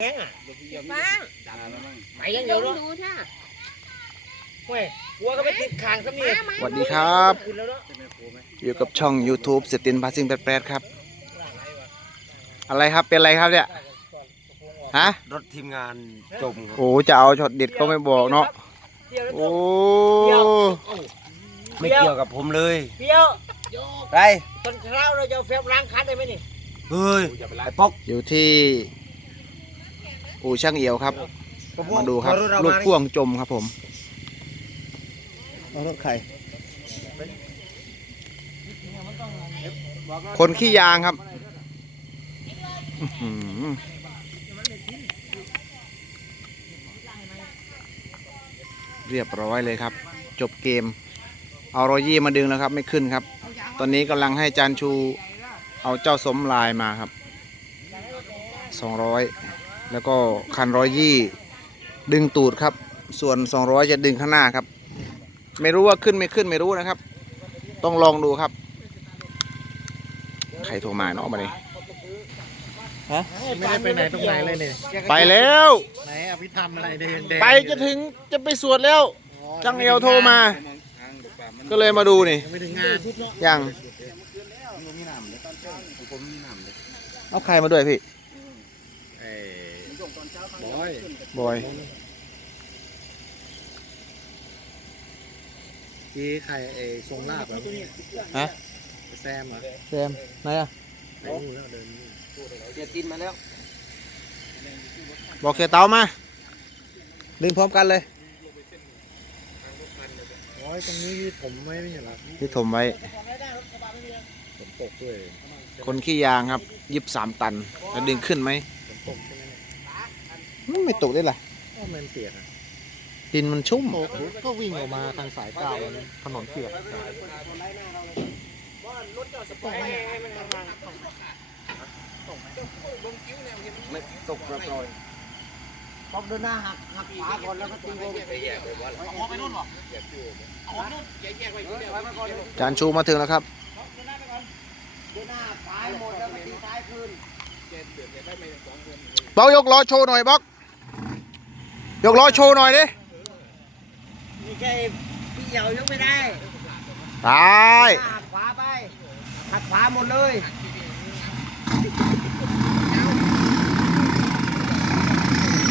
แห้งอะบ้างไปยังเดียวเนาะดูท่าเว้ยกลัวก็ไปติดขางซะนี่มาสวัสดีครับขึ้นแล้วเนาะอยู่กับช่อง YouTube เสตินพาซิงแปดๆครับ อะไรครับเป็นอะไรครับเนี่ยฮะรถทีมงานจมครับโอ้จะเอาช็อตเด็ดก็ไม่บอกเนาะเดี๋ยวโอ้ไม่เกี่ยวกับผมเลยเดี๋ยวไปตอนเช้าเราจะเอาแฟบล้างคันได้ไหมนี่เฮ้ยไอ้ป๊อกอยู่ที่ อู่ช่างเอียวครับ มาดูครับเอถเาลูกมาพ่วงจมครับผมเอารถใครคนขี้ยางครับอื้อหือเรียบร้อยเลยครับ จบเกม เอาโรยี่มาดึงแล้วครับ ไม่ขึ้นครับ ตอนนี้กำลังให้จานชู เอาเจ้าสมลายมาครับ200 แล้วก็คันร้อยยี่ดึงตูดครับ ส่วน 200 จะดึงข้างหน้าครับ ไม่รู้ว่าขึ้นไม่ขึ้นไม่รู้นะครับ ต้องลองดูครับ ใครโทรมาเนาะมาเลยไม่ได้ไปไหนตรงไหนเลยเนี่ยไปแล้ว ไหนอภิธรรมอะไรแดงแดงไปจะถึงจะไปสวดแล้ว จังเอวโทรมา ก็เลยมาดูนี่ยังไม่ถึงงานยังเอาใครมาด้วยพี่เอ้ บอยบอยกี้ใครไอ้ทรงลาบเหรอฮะแซมเหรอแซมไหนอะไอ้นู่นแล้วเดินนี่เสียตินมาแล้ว บอกเขียเตามาดึงพร้อมกันเลยโอ้ยตรงนี้ที่ผมไม่ไม่เห็นหรอที่ถมไว้ฝนตกด้วยคนขี้ยางครับยิบสามตันจะดึงขึ้นไหม ฝนตกใช่ไหมเนี่ย อืมไม่ตกได้ล่ะก็มันเปียกอะดินมันชุ่ม ตกก็วิ่งออกมาทางสายเก้าแล้วเนี่ยถนนเปียกไม่ตกปล่อยต้องเดินหน้าหักหักขวาก่อนแล้วก็ตีวงจานชูมาถึงแล้วครับ เดินหน้าซ้ายหมดแล้วก็ตีซ้ายคืนบล็อกยกล้อโชว์หน่อยบล็อก ยกล้อโชว์หน่อยดินี่แค่พี่เหยายกไม่ได้ตายหักขวาไปหักขวาหมดเลย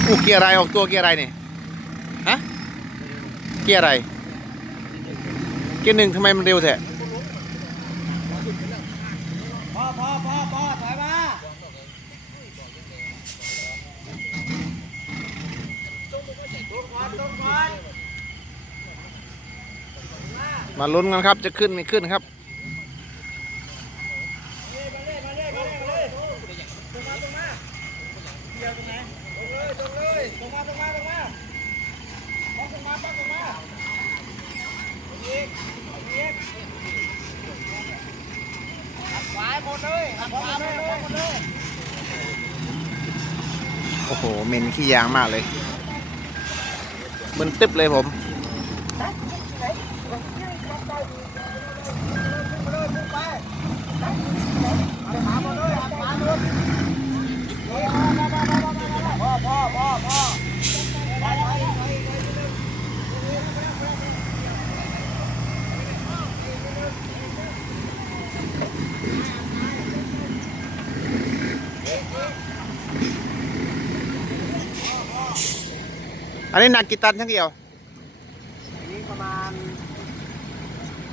อู้เกียร์อะไรออกตัวเกียร์อะไรนี่ฮะเกียร์อะไร เกียร์หนึ่งทำไมมันเร็วแท้ พอพอพอพอถอยมาตรงก่อนตรงก่อน มาลุ้นกันครับจะขึ้นไม่ขึ้นครับโอ้โหเมนขี้ยางมากเลยมันตึ๊บเลยผม พ่อพ่อพ่อพ่อ อันนี้หนักกี่ตันทั้งเดียว อันนี้ประมาณ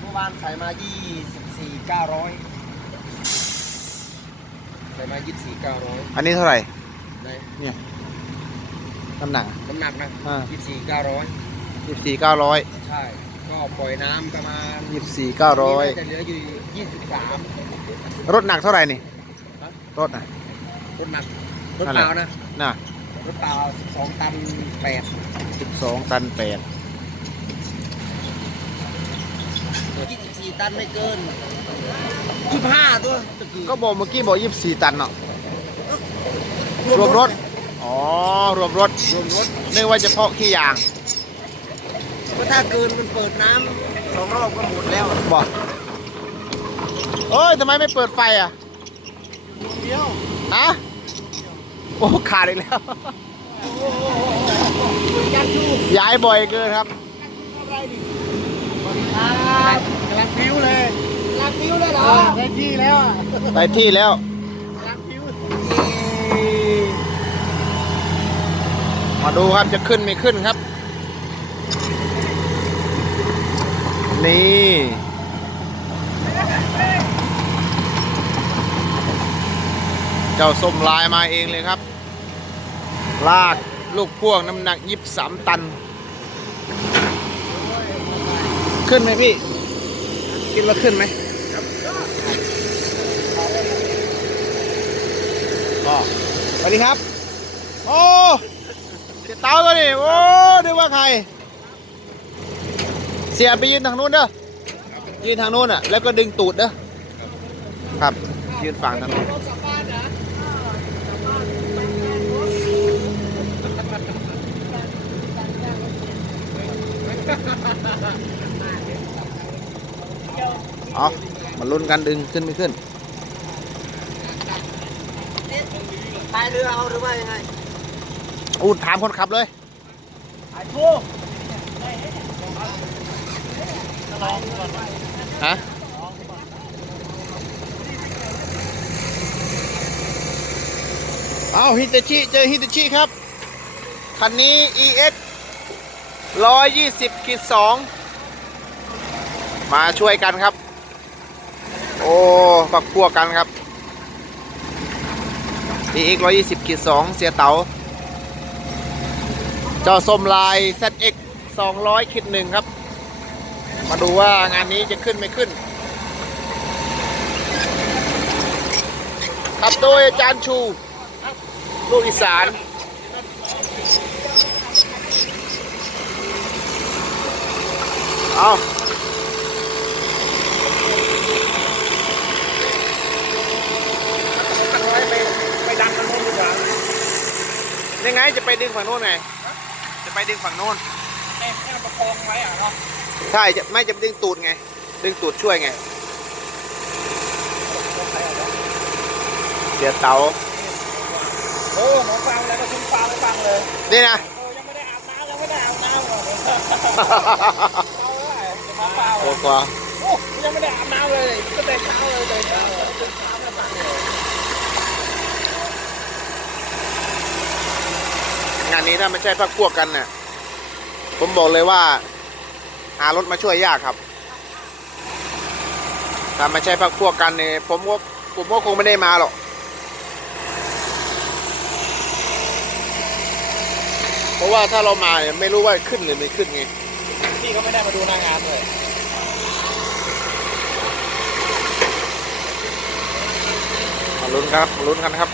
เมื่อวานใส่มายี่สิบสี่เก้าร้อยใส่มายี่สิบสี่เก้าร้อยอันนี้เท่าไหร่ในน้ำหนักน้ำหนักนะอ่ายี่สิบสี่เก้าร้อยยี่สี่เก้าร้อยใช่ ก็ปล่อยน้ำประมาณยี่สี่เก้าร้อยจะเหลืออยู่ยี่สิบสามรถหนักเท่าไหร่นี่ฮะรถน่ะรถหนัก รถนั่นแหเปละล่านะ น่ะ รถเปล่าสองตันแปดสิบสองตันแปดยี่สิบสี่ตันไม่เกินยี่สิบห้าตัวตะกี้ก็บอกเมื่อกี้บอกยี่สี่ตันเนาะรวมรถ อ๋อ รวมรถรวมรถนึกว่าเฉพาะขี้ยางก็ถ้าเกินมันเปิดน้ำสองรอบก็หมดแล้วบอกเอ้ยทำไมไม่เปิดไฟอะเดียวฮะโอ้อ้ขาดอีกแล้วจันชูย้ายบ่อยเกินครับอะไรดิสวัสดีครับกำลังพิ้วเลยกำลังพิ้วเลยเหรอได้ที่แล้วอะไปที่แล้วกำลังพิ้วมาดูครับจะขึ้นไม่ขึ้นครับ นี่เจ้าส้มลายมาเองเลยครับ ลากลูกพ่วงน้ำหนักยิบสามตัน ขึ้นไหมพี่คิดว่าขึ้นไหมสวัสดีครับ โอ้เสียเต้าตัวนี้โอ้นึกว่าใคร เสียไปยืนทางนู้นเด้อยืนทางนู้นอะ แล้วก็ดึงตูดเด้อครับ ยืนฝั่งทางนู้น รถกลับบ้านนะ เอามาลุ้นกันดึงขึ้นไม่ขึ้นพายเรือเอาหรือว่ายังไงอู้ถามคนขับเลยพายทูฮะเอาฮิตาชิ เจอฮิตาชิครับ คันนี้ ES 120ขีด2มาช่วยกันครับ โอ้ปักพวกกันครับ EX 120ขีด2เสียเต๋าเจ้าส้มลาย ZX 200ขีด1ครับ มาดูว่างานนี้จะขึ้นไม่ขึ้น ขับโดยอาจารย์ชู ลูกอีสาน เอาไปดันฝั่งโน้นดีกว่ายังไงจะไปดึงฝั่งโน้นไง จะไปดึงฝั่งโน้นแม่แม่ประคองไว้อะเนาะใช่จะไม่จะดึงตูดไง ดึงตูดช่วยไง เสียเต๋าโอ้หมอฟังแล้วก็คุณฟังไม่ฟังเลย นี่นะเออยังไม่ได้อาบน้ำยังไม่ได้อาบน้ำเลย เอาเลยหมอฟังโอ้กว่าโอ้ยังไม่ได้อาบน้ำเลยก็แต่เช้าเลยแต่เช้าเลยจนเช้าไม่ฟังเลยงานนี้ถ้าไม่ใช่พักพวกกันเนี่ยผมบอกเลยว่า หารถมาช่วยยากครับ ถ้าไม่ใช่พักพวกกันเนี่ยผมก็ผมก็คงไม่ได้มาหรอกเพราะว่าถ้าเรามาเนี่ยไม่รู้ว่าขึ้นหรือไม่ขึ้นไง พี่ก็ไม่ได้มาดูหน้างานเลยมาลุ้นครับมาลุ้นกันครับ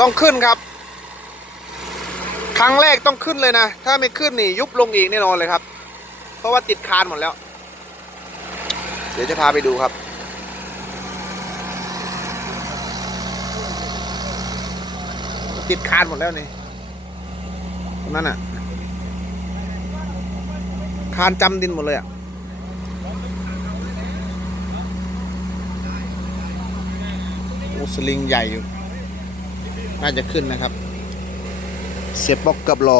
ต้องขึ้นครับ ครั้งแรกต้องขึ้นเลยนะ ถ้าไม่ขึ้นนี่ยุบลงอีกแน่นอนเลยครับ เพราะว่าติดคานหมดแล้ว เดี๋ยวจะพาไปดูครับ ติดคานหมดแล้วนี่ตรงนั้นอะ คานจำดินหมดเลยอะโอ้สลิงใหญ่อยู่ น่าจะขึ้นนะครับ เสียบล็อกกับรอ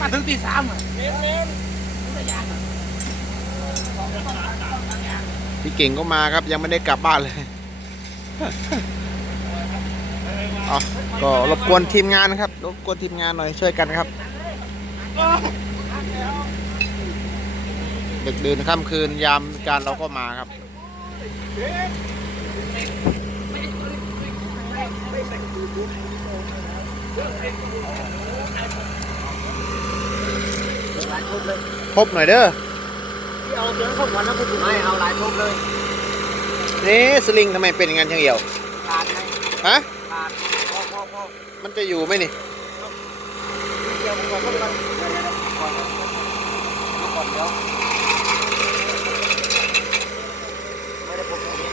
มาถึงตีสามอะ พี่เก่งก็มาครับ ยังไม่ได้กลับบ้านเลยเอก็รบกวนทีมงานนะครับ รบกวนทีมงานหน่อยช่วยกันครับเด็กเดินค่ำคืนยามการเราก็มาครับพบหน่อยเด้อ เอาเสียงคนวันนั้นคุณไม่เอาหลายทุบเลยนี่สลิงทำไมเป็นอย่างนั้นเชียวขาดไหมฮะขาดพอพอพอมันจะอยู่ไหมนี่เดี๋ยวผมขอคนกันเดี๋ยวเดี๋ยวก่อนก่อนเดี๋ยวไม่ได้ผมเอง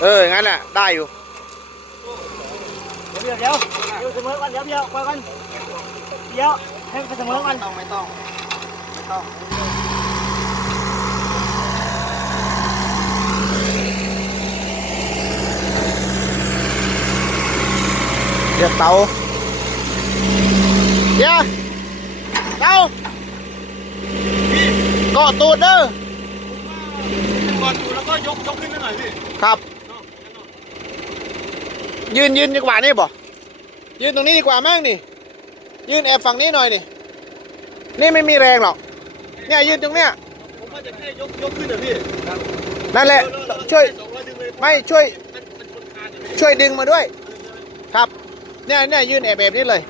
เอองั้นแหละได้อยู่เดี๋ยวเดี๋ยวเดี๋ยวเสมอก่อนเดี๋ยวเดี๋ยวไปก่อนเดี๋ยวให้ไปเสมอก่อนต้องไม่ต้อง ไม่ต้องเรียกเตาเดี๋ยวเตาเกาะตูดเด้อก่อนดูแล้วก็ยกยกขึ้นหน่อยพี่ครับ ยืนยืนดีกว่านี่บ่ยืนตรงนี้ดีกว่ามั้งนี่ ยืนแอบฝั่งนี้หน่อยนี่ นี่ไม่มีแรงหรอก เนี่ยยืนตรงเนี้ยผมว่าจะแค่ยกยกขึ้นนะพี่นั่นแหละช่วยสองร้อยดึงเลยไม่ช่วยมันมันชนคานอยู่ช่วยดึงมาด้วย ครับเนี่ยเนี่ยยืนแอบแบบนี้เลย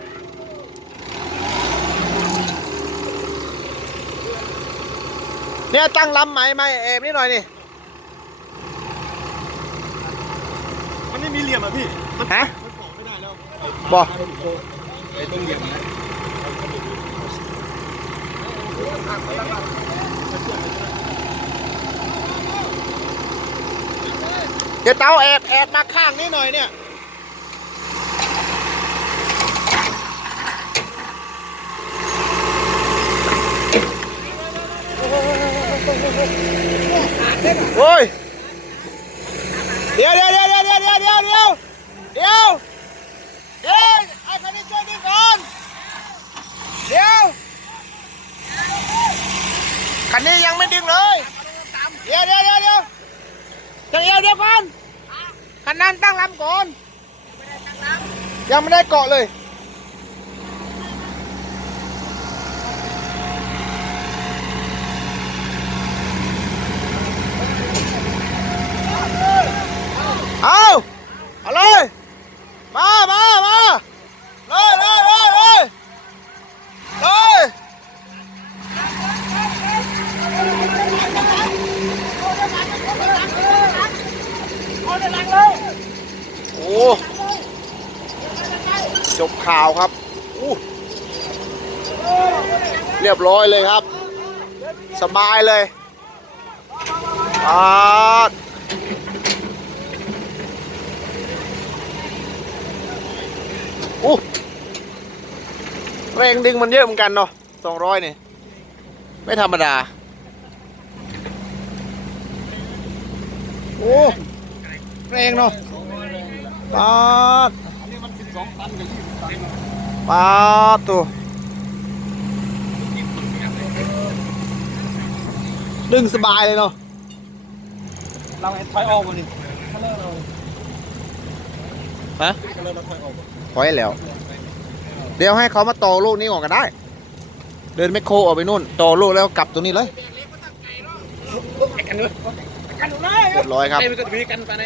เนี่ยตั้งลำไหมไหมแอบนี่หน่อยนี่มันไม่มีเหลี่ยมอะพี่มันฮะมันเกาะไม่ได้แล้วบอกไอ้ตรงเหลี่ยมนะ เดี๋ยวเตาแอบแอบมาข้างนี้หน่อยเนี่ย โอ้ย เดี๋ยวเดี๋ยวเดี๋ยวเดี๋ยวเดี๋ยวเดี๋ยวเดี๋ยวเดี๋ยวเดี๋ยวเดี๋ยวไอ้คนนี้ช่วยดึงก่อนเดี๋ยว คันนี้ยังไม่ดึงเลย เดี๋ยวเดี๋ยวเดี๋ยวเดี๋ยวจังเอวเดี๋ยวก่อนคันนั้นตั้งลำก่อน ยังไม่ได้เกาะเลย เอาเอาเลย มา มา มา เลยเลยเลยเลยเลยโอ้ จบข่าวครับเรียบร้อยเลยครับ สบายเลยอาอู้แรงดึงมันเยอะเหมือนกันเนาะสองร้อยนี่ ไม่ธรรมดา โอ้ แรงเนาะปาดอันนี้มันสิบสองตันกับยี่สิบ ปาตัวดึงสบายเลยเนาะเราถอยออกมาดิฮะถ้าเราถอยออกถอยแล้ว เดี๋ยวให้เขามาต่อลูกนี้ก่อนก็ได้ เดินแมคโครออกไปนู่นต่อลูกแล้วกลับตรงนี้เลยกัน เลยกันเลยเรียบร้อยครับไอ้มันก็มีกันไปไหน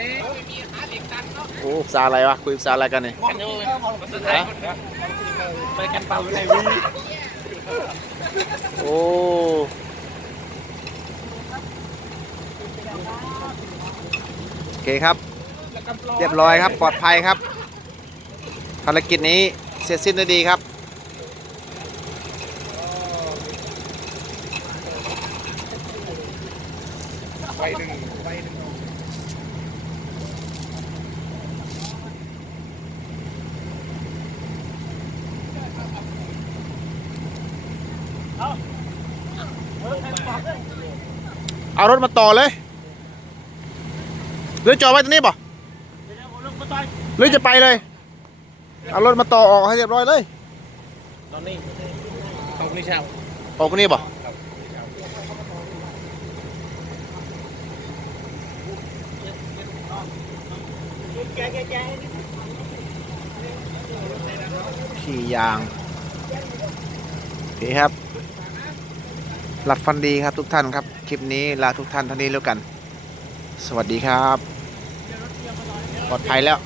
โอ้ภาษาอะไรวะคุยภาษาอะไรกันเนี่ยกันเลยฮะไปกันเปล่าอยู่ไหนวีโอ้โอเคครับ เรียบร้อยครับปลอดภัยครับ ภารกิจนี้เสร็จสิ้นด้วยดีครับ ไปหนึ่งไปหนึ่งเอารถมาต่อเลยหรือจอดไว้ตรงนี้ป่ะหรือจะไปเลย เอารถมาต่อออกให้เรียบร้อยเลย ตอนนี้ตรงนี้เช้าออกตรงนี้ป่ะ ขี่ยางดีคครับ หลับฟันดีครับทุกท่านครับ คลิปนี้ลาทุกท่านเท่านี้แล้วกัน สวัสดีครับ ปลอดภัยแล้ว